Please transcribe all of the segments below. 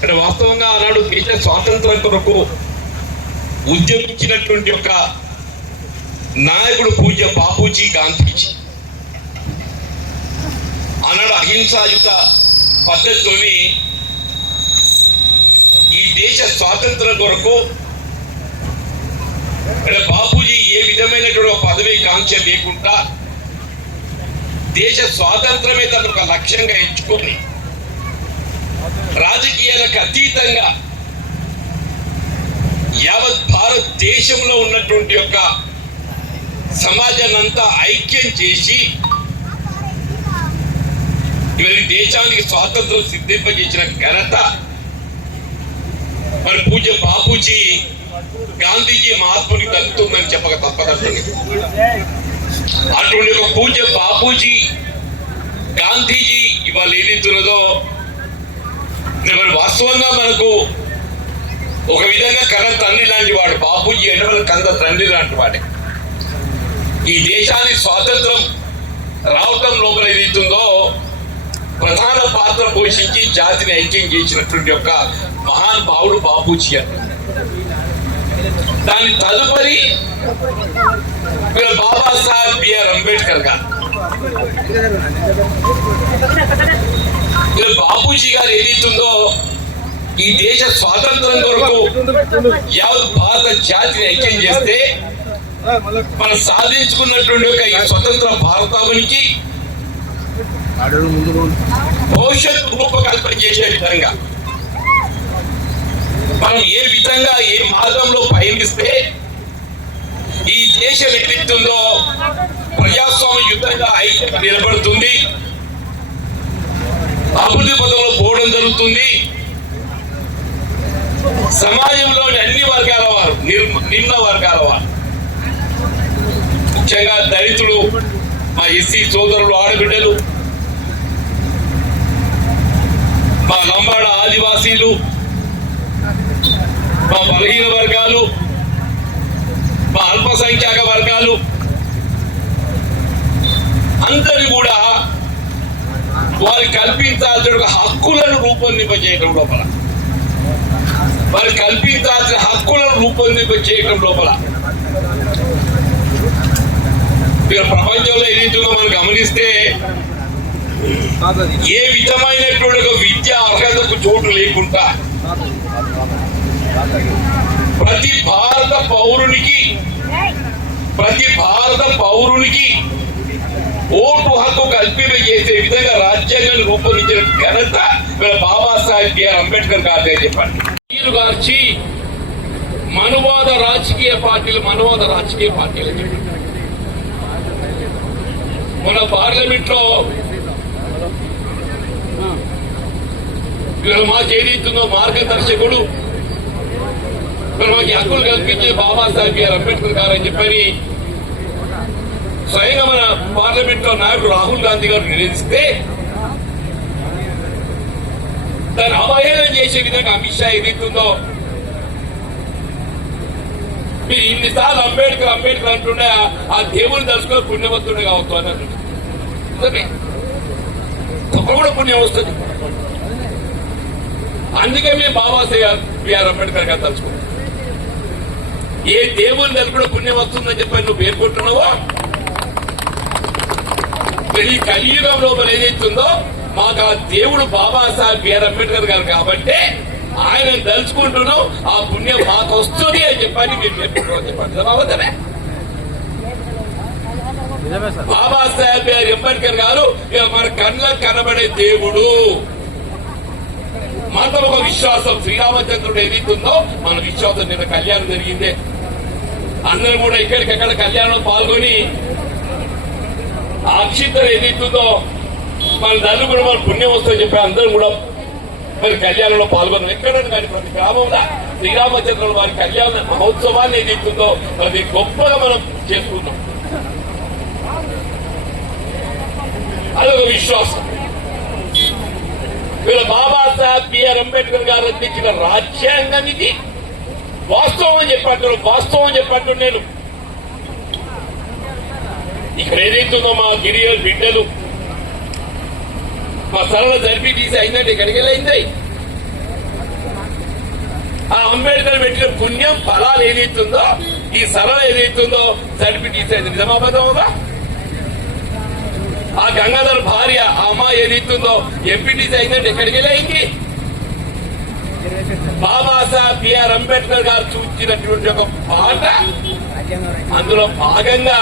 అంటే వాస్తవంగా ఆనాడు దేశ స్వాతంత్రం కొరకు ఉద్యమించినటువంటి ఒక నాయకుడు పూజ్య బాపూజీ గాంధీజీ. ఆనాడు అహింసాయుత పద్ధతితోని ఈ దేశ స్వాతంత్రం కొరకు బాపూజీ ఏ విధమైనటువంటి పదవి కాంక్ష లేకుండా దేశ స్వాతంత్రమే తన ఒక లక్ష్యంగా ఎంచుకొని రాజకీయాలకు అతీతంగా యావత్ భారతదేశంలో ఉన్నటువంటి యొక్క సమాజాన్ని అంతా ఐక్యం చేసి ఇవాళ దేశానికి స్వాతంత్రం సిద్ధింపజేసిన ఘనత. మరి పూజ బాపూజీ గాంధీజీ మహాత్ముని దక్కుతుందని చెప్పక తప్పదండి. అటువంటి ఒక పూజ బాపూజీ గాంధీజీ ఇవాళ ఏదైతున్నదో మరి వాస్తవంగా మనకు ఒక విధంగా కన్న తండ్రి లాంటి వాడు బాపూజీ అంటే మన కంద తండ్రి లాంటి వాడే. ఈ దేశానికి స్వాతంత్రం రావటం లోపల ఏదైతుందో ప్రధాన పాత్ర పోషించి జాతిని ఐక్యం చేసినటువంటి యొక్క మహాన్ భావుడు బాపూజీ అని దాని తదుపరి బాబాసాహెబ్ బిఆర్ అంబేద్కర్ గారు. బాపూజీ గారు ఏదైతుందో ఈ దేశ స్వాతంత్రం కొరకు యావత్ భారత జాతిని ఐక్యం చేస్తే మనం సాధించుకున్నటువంటి ఒక స్వతంత్ర భారతావనికి భవిష్యత్తు రూపకల్పన చేసే విధంగా. మనం ఏ విధంగా ఏ మార్గంలో పయనిస్తే ఈ దేశం ఎట్టిస్తుందో ప్రజాస్వామ్య యుద్ధంగా ఐక్యత నిలబడుతుంది. అభివృద్ధి పదంలో పోవడం జరుగుతుంది. సమాజంలోని అన్ని వర్గాల వారు నిమ్న వర్గాల వారు. ముఖ్యంగా దళితులు మా ఎస్సీ సోదరులు ఆడబిడ్డలు మా లంబాడ ఆదివాసీలు మా బలహీన వర్గాలు మా అల్పసంఖ్యాక వర్గాలు అందరి కూడా వారు కల్పించాల్సిన హక్కులను రూపొందింపజేయటం లోపల. వారు కల్పించాల్సిన హక్కులను రూపొందింపజేయటం లోపల. ఇక ప్రపంచంలో ఏదైతుందో మనం గమనిస్తే ఏ విధమైనటువంటి విద్య అర్హతకు చోటు లేకుండా ప్రతి భారత పౌరునికి ప్రతి భారత పౌరునికి ఓటు హక్కు కల్పింపజేసే విధంగా రాజ్యాంగాన్ని రూపొందించిన ఘనత వీళ్ళ బాబాసాహెబ్ బిఆర్ అంబేద్కర్ గారి చెప్పండి మీరు గార్చి మనువాద రాజకీయ పార్టీలు మనువాద రాజకీయ పార్టీలు చెప్పండి. మన పార్లమెంట్లో ఇవాళ మాకు మార్గదర్శకుడు. మాకు హక్కులు కల్పించే బాబాసాహెబ్ గారు అంబేద్కర్ గారు అని చెప్పని స్వయంగా మన పార్లమెంట్లో నాయకుడు రాహుల్ గాంధీ గారు నివేదిస్తే దాన్ని అవహేళన చేసే విధంగా అమిత్ షా ఏదైతుందో మీరు ఇన్నిసార్లు అంబేద్కర్ అంబేద్కర్ అంటుండే ఆ దేవుని దర్శకులు పుణ్యవంతుడే కావచ్చు అని తప్పకుండా కూడా పుణ్యం వస్తుంది. అందుకే మేము బాబాసాహెబ్ బిఆర్ అంబేద్కర్ గారు తలుచుకున్నాం. ఏ దేవుని దగ్గర కూడా పుణ్యం వస్తుందని చెప్పి నువ్వు పేర్కొంటున్నావో ఈ కలియుగం లోపల ఏదైతుందో మాకు ఆ దేవుడు బాబాసాహెబ్ బిఆర్ అంబేద్కర్ గారు కాబట్టి ఆయన తలుచుకుంటున్నాం ఆ పుణ్యం మాకు వస్తుంది అని చెప్పని మీరు చెప్పుకోవాలి చెప్పండి బాబాసాహెబ్ బిఆర్ అంబేద్కర్ గారు మన కళ్ళకు కనబడే దేవుడు. మనలో ఒక విశ్వాసం శ్రీరామచంద్రుడు ఏదైతుందో మన విశ్వాసం నిన్న కళ్యాణం జరిగిందే. అందరం కూడా ఎక్కడికెక్కడ కళ్యాణంలో పాల్గొని ఆ అక్షింతలు ఏదైతుందో మన తల్లి కూడా మన పుణ్యం వస్తుందని చెప్పి అందరం కూడా మరి కళ్యాణంలో పాల్గొన్నాం ఎక్కడైనా కానీ ప్రతి గ్రామంలో శ్రీరామచంద్రుడు వారి కళ్యాణ మహోత్సవాన్ని ఏదైతుందో అది గొప్పగా మనం చేసుకుంటాం. అదొక విశ్వాసం. వీళ్ళ బాబాసాహెబ్ బిఆర్ అంబేద్కర్ గారు అందించిన రాజ్యాంగం ఇది. వాస్తవం అని చెప్పంటారు వాస్తవం అని చెప్పంటారు నేను. ఇక్కడ ఏదైతుందో మా గిరియలు బిడ్డలు. మా సరళ జరిపి తీసి అయిందంటే ఇక్కడికి వెళ్ళింది ఆ అంబేద్కర్ పెట్టిన పుణ్యం ఫలాలు ఏదైతుందో ఈ సరళ ఏదైతుందో జరిపి తీసేది నిజమాబద్ధమవుదా ఆ గంగాధర్ భార్య ఆ అమ్మాయి ఏదిస్తుందో ఎంపీటీసీ అయిందంటే ఎక్కడికి వెళ్ళి బాబాసాహెబ్ బిఆర్ అంబేద్కర్ గారు చూచినటువంటి ఒక పాట? అందులో భాగంగా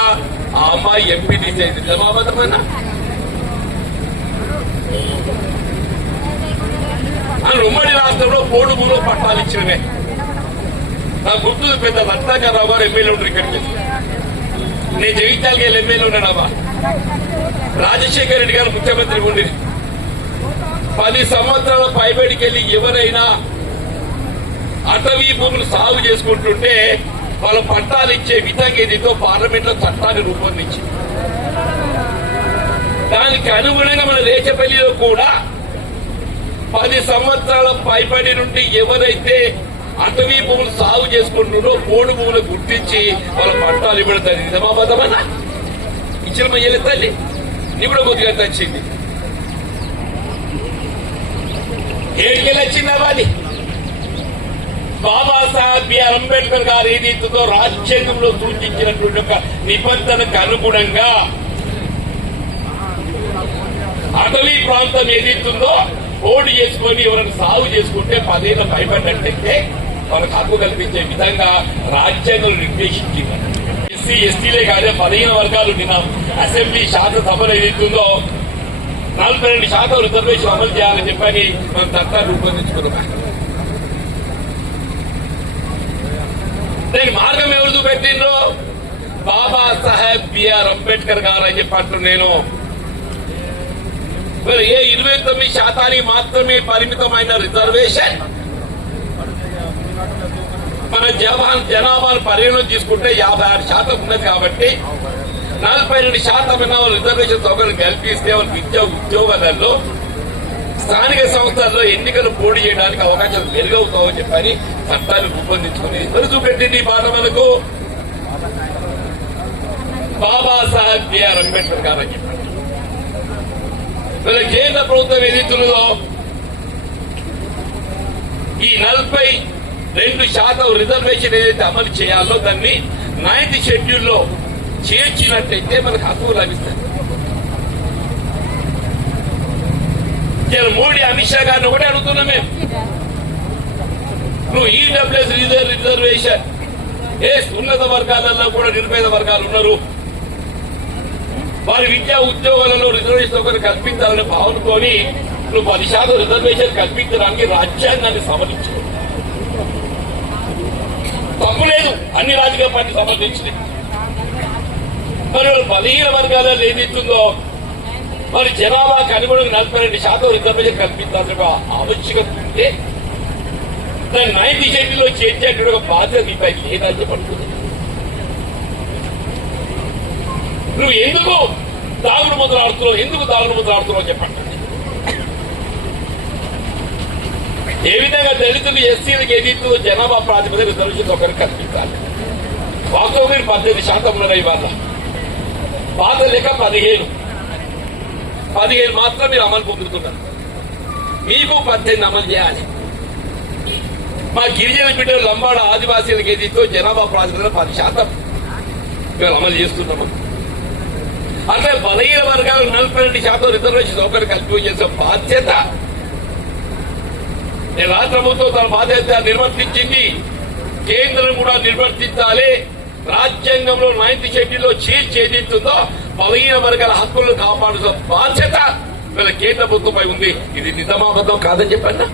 ఆ అమ్మాయి ఎంపీటీసీ అయింది. నిజమాబద్ధమన్నా ఉమ్మడి రాష్ట్రంలో పోడు భూమిలో పట్టాలు ఇచ్చినవే. నా గుర్తు పెద్ద రత్నాకర్రావు గారు ఎమ్మెల్యే ఉంటారు ఇక్కడికి. నేను జగిత్యాలకి వెళ్ళి ఎమ్మెల్యే ఉన్నాడమ్మా రాజశేఖర రెడ్డి గారు ముఖ్యమంత్రి ఉండి పది సంవత్సరాల పైబడికెళ్ళి ఎవరైనా అటవీ భూములు సాగు చేసుకుంటుంటే వాళ్ళ పట్టాలు ఇచ్చే విధంగా ఏదితో పార్లమెంట్లో చట్టాన్ని రూపొందించి దానికి అనుగుణంగా మన రేచపల్లిలో కూడా పది సంవత్సరాల పైబడి నుండి ఎవరైతే అటవీ భూములు సాగు చేసుకుంటున్నారో పోడు భూములు గుర్తించి వాళ్ళ పట్టాలు ఇవ్వడం జరిగింది. నిజమాబద్ధమన్నా ఇచ్చిన తల్లి. ఇది కూడా కొద్దిగా తెచ్చింది ఏడికెళ్ళి వచ్చింది అది బాబాసాహెబ్ బిఆర్ అంబేద్కర్ గారు ఏదైతుందో రాజ్యాంగంలో సూచించినటువంటి ఒక నిబంధనకు అనుగుణంగా అటవీ ప్రాంతం ఏదైతుందో ఓడి చేసుకొని ఎవరైనా సాగు చేసుకుంటే పదేళ్ళ భయపడ్డట్టయితే వాళ్ళకి హక్కు కల్పించే విధంగా రాజ్యాంగం నిర్దేశించింది. ఎస్సీ ఎస్టీలే కాదే పదిహేను వర్గాలు నిన్న అసెంబ్లీ శాసనసభలు ఏదైతుందో నలభై రెండు శాతం రిజర్వేషన్ అమలు చేయాలని చెప్పని మనం చట్టాన్ని రూపొందించుకున్నాం. దానికి మార్గం ఎవరు చూపెట్టిండ్రు? బాబా సాహెబ్ బిఆర్ అంబేద్కర్ గారు అని చెప్పట్లు నేను. మరి ఏ ఇరవై తొమ్మిది శాతానికి మాత్రమే పరిమితమైన రిజర్వేషన్? మన జవాన్ జనాభాను పరిగణలో తీసుకుంటే యాభై ఆరు శాతం ఉన్నది కాబట్టి నలభై రెండు శాతం ఉన్న వాళ్ళు రిజర్వేషన్ సౌకర్యం కల్పిస్తే వాళ్ళకి విద్యా ఉద్యోగాలలో స్థానిక సంస్థల్లో ఎన్నికలు పోటీ చేయడానికి అవకాశం మెరుగవుతామని చెప్పని చట్టాలు రూపొందించుకుని ఎవరు చూపెట్టింది ఈ పాట మనకు. బాబాసాహెబ్ బిఆర్ అంబేద్కర్ గారు అని చెప్పారు కేంద్ర ప్రభుత్వం ఏదైతున్నదో ఈ నలభై రెండు శాతం రిజర్వేషన్ ఏదైతే అమలు చేయాలో దాన్ని నైన్త్ షెడ్యూల్లో చేర్చినట్టయితే మనకు హక్కు లభిస్తుంది నేను మోడీ అమిత్ షా గారిని ఒకటే అడుగుతున్నా మేము. నువ్వు ఈడబ్ల్యూఎస్ రిజర్వ్ రిజర్వేషన్. ఏ ఉన్నత వర్గాలలో కూడా నిరుపేద వర్గాలు ఉన్నారు. వారి విద్యా ఉద్యోగాలలో రిజర్వేషన్ ఒకరు కల్పించాలని భావనతోని నువ్వు పది శాతం రిజర్వేషన్ కల్పించడానికి రాజ్యాంగాన్ని సమర్థించు అన్ని రాజకీయ పార్టీ సమర్థించింది మరి బలహీన వర్గాలలో ఏదైతుందో మరి జనాభాకి అనుగుణంగా నలభై రెండు శాతం రిజర్వేషన్ కల్పించాల్సిన ఆవశ్యకత ఉంటే దాన్ని నైన్త్ షెడ్యూల్లో చేర్చేటువంటి ఒక బాధ్యత మీపై లేదని పడుతుంది నువ్వు ఎందుకు దాగుడు ముద్ర ఆడుతున్నావు? ఎందుకు దాగుడు ముద్ర ఆడుతున్నావు చెప్పండి. ఏ విధంగా దళితులు ఎస్సీలకు ఏదైతుందో జనాభా ప్రాతిపదిక రిజర్వేషన్ ఒకరికి కల్పించాలి వాస్తవం మీరు పద్దెనిమిది శాతం ఉన్నారు ఇవాళ పాత లెక్క పదిహేను. పదిహేను మాత్రం మీరు అమలు పొందుతున్నారు. మీకు పద్దెనిమిది అమలు చేయాలి. మా గిరిజన బిడ్డలు లంబాడ ఆదివాసీలకు ఏదైతే జనాభా ప్రాతిపదికన పది శాతం మేము అమలు చేస్తున్నాము అంటే బలహీన వర్గాలు నలభై రెండు శాతం రిజర్వేషన్ సౌకర్యం కల్పించేసే చేసే బాధ్యత రాష్ట్ర ప్రభుత్వం తన బాధ్యత నిర్వర్తించింది. కేంద్రం కూడా నిర్వర్తించాలి. రాజ్యాంగంలో నైన్త్ షెడ్యూల్లో చీల్చి ఏదైతుందో బలహీన వర్గాల హక్కులను కాపాడుతున్న బాధ్యత వీళ్ళ కేంద్ర ప్రభుత్వంపై ఉంది. ఇది నిజమాబద్ధం కాదని చెప్పన్నా